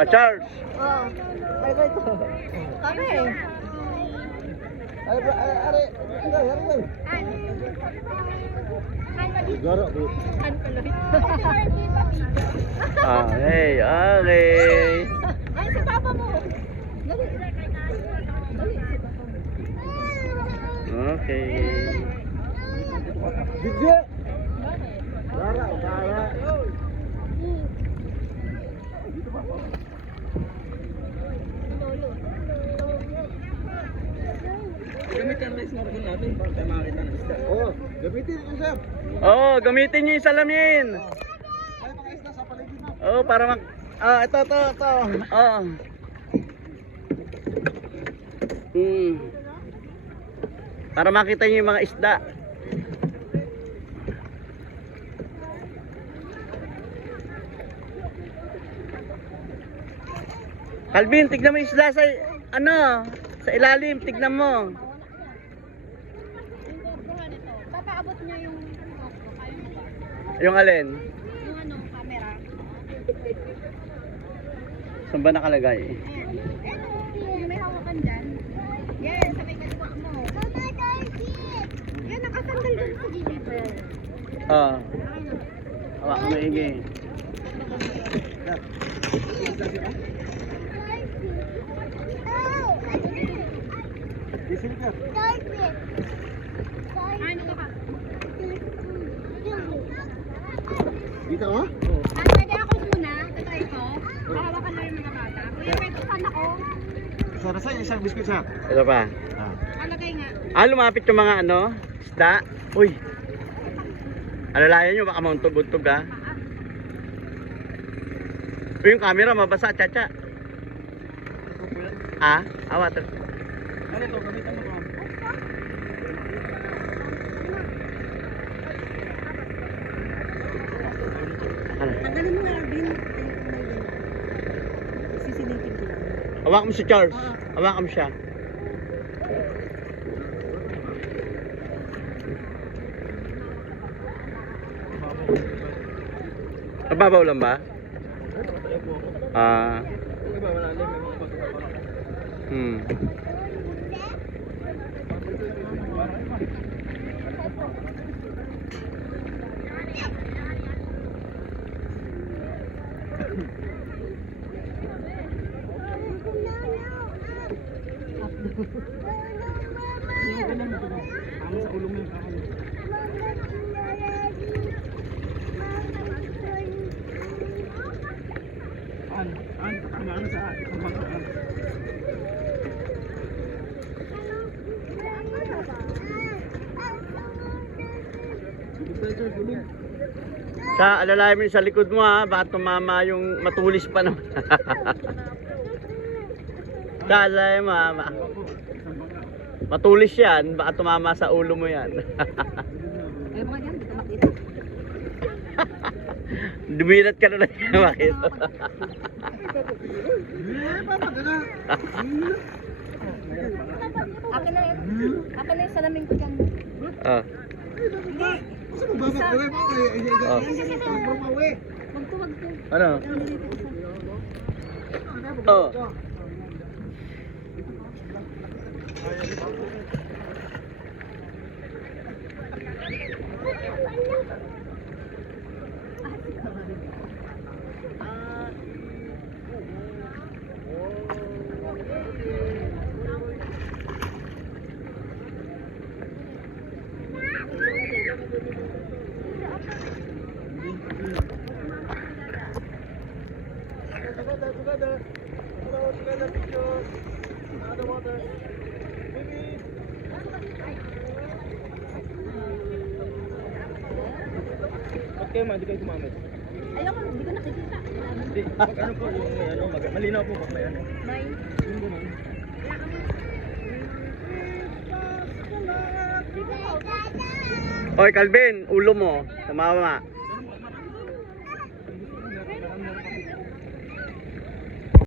Ah, Charles. Oh. Ay, ito. Kami. Ay, Garo, bu. Okay, okay. Ay, si Papa mo. Dali. Okay. Bigye. Gara, gara. Gamitin na snorkel natin para tayo makakita ng isda. Oo, gamitin ito, sir. Oo, gamitin niyo yung salamin. Ay, mga isda sa paligid mo. Oo, para mak... Ah, ito. Oo. Para makita niyo yung mga isda. Calvin, tignan mo yung isda sa sa ilalim, tignan mo. Papaabot niya yung Yung alin? yung camera. Saan ba nakalagay? Ayan. Yung may hawakan dyan. Yan, sabay kaliwa mo. Yan, nakasandal dun sa gilid. Ah. Hawak mo maigi. Isin ka. Ano ka? Dito, oh? Pwede ako muna, tatry ko. Hawakan lang yung mga bata. Kuya, may tukan ako. Sana sa isang biskuit, sir. Ito pa. Alagay nga. Ah, lumapit yung mga isda. Uy. Alalayan nyo, baka mauntog-untog ha. Uy, yung camera mabasa, chacha. Ah, water. Ano ito? Gamitan mo ito. Ano? Tanggalin mo nga, Alvin. Sisilitin ko lang. Hawak mo si Charles. Hawak mo siya. Mababaw lang ba? Ah. Tama sa ulong ng kahoy. Tama na sa pambangaan. Sa alalayan mo yung sa likod mo ha, baka tumama yung matulis pa naman. Sa alalayan mo ha, matulis yan, baka tumama sa ulo mo yan. Ay, mga dyan, dito makita. Dumilat ka na lang yan, makita. Akin na yun. Akin na yung salamin ko dyan. Ah. Hindi. Oh. Wag to. Ano? Oh. Okay, man, di kayo gumamit. Ayoko, hindi ko nakikita. Hindi, ano po yung may malinaw po pag may ano. May. Yung gano'n. Oy, Calvin, ulo mo. Sa mama.